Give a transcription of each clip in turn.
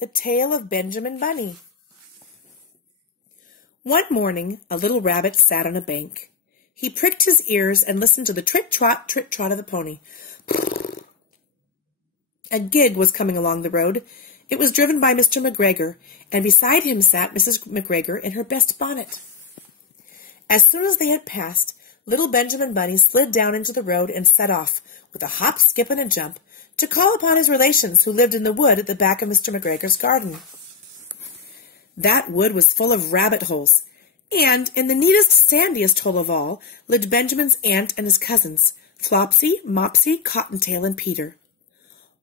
The Tale of Benjamin Bunny. One morning, a little rabbit sat on a bank. He pricked his ears and listened to the trot of the pony. A gig was coming along the road. It was driven by Mr. McGregor, and beside him sat Mrs. McGregor in her best bonnet. As soon as they had passed, little Benjamin Bunny slid down into the road and set off, with a hop, skip, and a jump, to call upon his relations who lived in the wood at the back of Mr. McGregor's garden. That wood was full of rabbit holes, and in the neatest, sandiest hole of all lived Benjamin's aunt and his cousins, Flopsy, Mopsy, Cottontail, and Peter.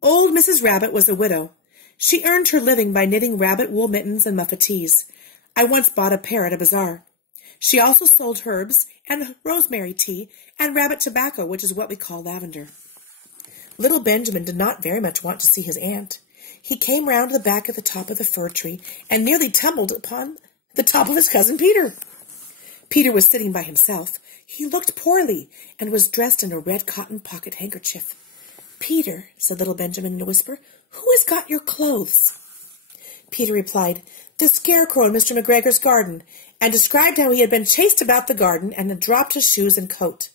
Old Mrs. Rabbit was a widow. She earned her living by knitting rabbit wool mittens and muffetees. I once bought a pair at a bazaar. She also sold herbs and rosemary tea and rabbit tobacco, which is what we call lavender. Little Benjamin did not very much want to see his aunt. He came round the back of the top of the fir tree and nearly tumbled upon the top of his cousin Peter. Peter was sitting by himself. He looked poorly and was dressed in a red cotton pocket handkerchief. "Peter," said little Benjamin in a whisper, "who has got your clothes?" Peter replied, "The scarecrow in Mr. McGregor's garden," and described how he had been chased about the garden and had dropped his shoes and coat.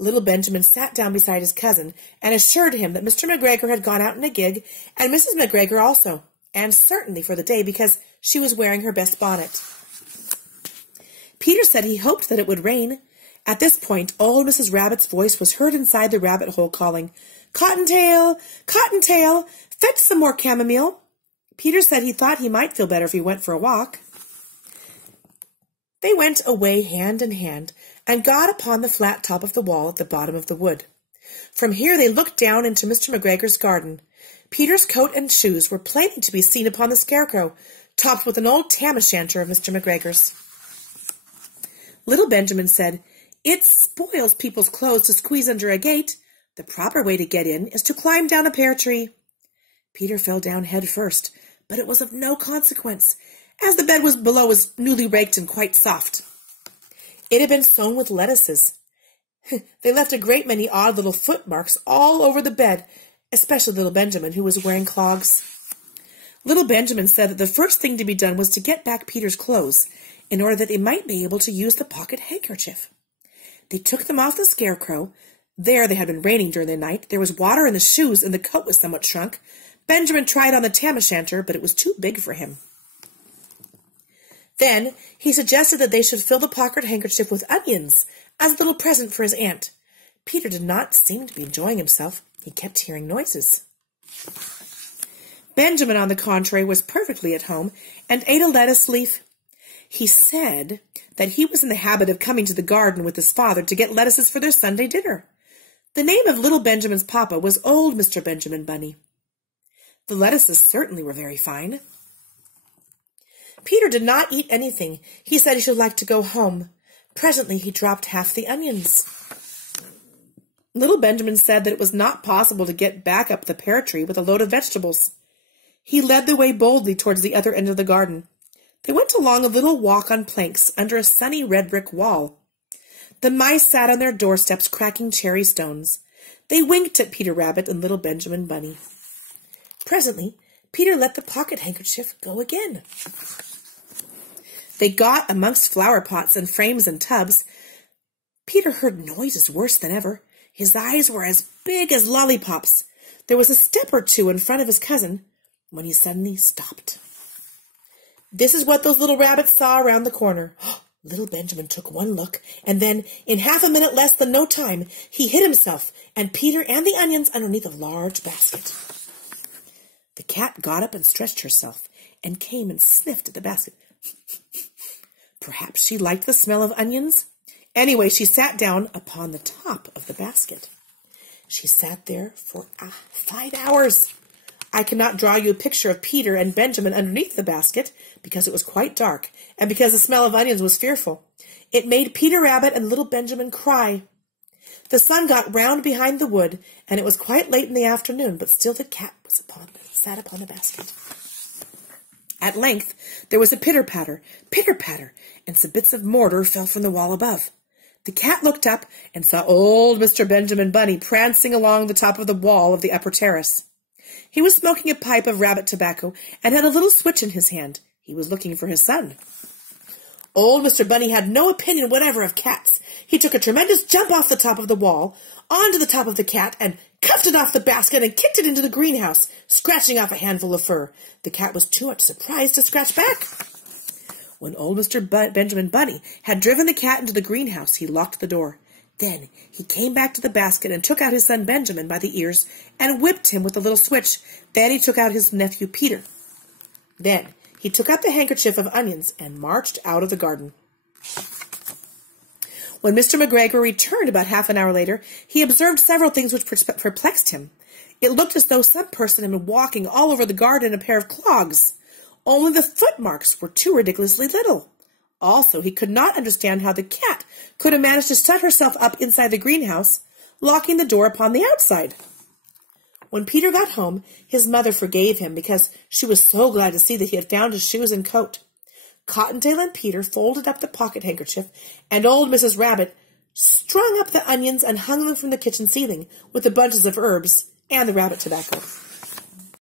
Little Benjamin sat down beside his cousin and assured him that Mr. McGregor had gone out in a gig, and Mrs. McGregor also, and certainly for the day because she was wearing her best bonnet. Peter said he hoped that it would rain. At this point, old Mrs. Rabbit's voice was heard inside the rabbit hole calling, "Cottontail, Cottontail, fetch some more chamomile." Peter said he thought he might feel better if he went for a walk. They went away hand in hand and got upon the flat top of the wall at the bottom of the wood. From here they looked down into Mr. McGregor's garden. Peter's coat and shoes were plainly to be seen upon the scarecrow, topped with an old tam-o'-shanter of Mr. McGregor's. Little Benjamin said, "It spoils people's clothes to squeeze under a gate. The proper way to get in is to climb down a pear tree." Peter fell down head first, but it was of no consequence, as the bed below was newly raked and quite soft. It had been sown with lettuces. They left a great many odd little footmarks all over the bed, especially little Benjamin, who was wearing clogs. Little Benjamin said that the first thing to be done was to get back Peter's clothes, in order that they might be able to use the pocket handkerchief. They took them off the scarecrow. There they had been raining during the night. There was water in the shoes, and the coat was somewhat shrunk. Benjamin tried on the tam-o'-shanter, but it was too big for him. Then he suggested that they should fill the pocket handkerchief with onions as a little present for his aunt. Peter did not seem to be enjoying himself. He kept hearing noises. Benjamin, on the contrary, was perfectly at home and ate a lettuce leaf. He said that he was in the habit of coming to the garden with his father to get lettuces for their Sunday dinner. The name of little Benjamin's papa was old Mr. Benjamin Bunny. The lettuces certainly were very fine. Peter did not eat anything. He said he should like to go home. Presently he dropped half the onions. Little Benjamin said that it was not possible to get back up the pear tree with a load of vegetables. He led the way boldly towards the other end of the garden. They went along a little walk on planks under a sunny red brick wall. The mice sat on their doorsteps cracking cherry stones. They winked at Peter Rabbit and little Benjamin Bunny. Presently, Peter let the pocket handkerchief go again. They got amongst flower pots and frames and tubs. Peter heard noises worse than ever. His eyes were as big as lollipops. There was a step or two in front of his cousin when he suddenly stopped. This is what those little rabbits saw around the corner. Little Benjamin took one look, and then, in half a minute less than no time, he hid himself and Peter and the onions underneath a large basket. The cat got up and stretched herself and came and sniffed at the basket. Perhaps she liked the smell of onions. Anyway, she sat down upon the top of the basket. She sat there for 5 hours. I cannot draw you a picture of Peter and Benjamin underneath the basket, because it was quite dark, and because the smell of onions was fearful. It made Peter Rabbit and little Benjamin cry. The sun got round behind the wood, and it was quite late in the afternoon, but still the cat was sat upon the basket. At length there was a pitter-patter, and some bits of mortar fell from the wall above. The cat looked up and saw old Mr. Benjamin Bunny prancing along the top of the wall of the upper terrace. He was smoking a pipe of rabbit tobacco and had a little switch in his hand. He was looking for his son. Old Mr. Bunny had no opinion whatever of cats. He took a tremendous jump off the top of the wall, onto the top of the cat, and cuffed it off the basket and kicked it into the greenhouse, scratching off a handful of fur. The cat was too much surprised to scratch back. When old Mr. Benjamin Bunny had driven the cat into the greenhouse, he locked the door. Then he came back to the basket and took out his son Benjamin by the ears and whipped him with a little switch. Then he took out his nephew Peter. Then he took out the handkerchief of onions and marched out of the garden. When Mr. McGregor returned about half an hour later, he observed several things which perplexed him. It looked as though some person had been walking all over the garden in a pair of clogs. Only the footmarks were too ridiculously little. Also, he could not understand how the cat could have managed to shut herself up inside the greenhouse, locking the door upon the outside. When Peter got home, his mother forgave him because she was so glad to see that he had found his shoes and coat. Cottontail and Peter folded up the pocket handkerchief, and old Mrs. Rabbit strung up the onions and hung them from the kitchen ceiling with the bunches of herbs and the rabbit tobacco.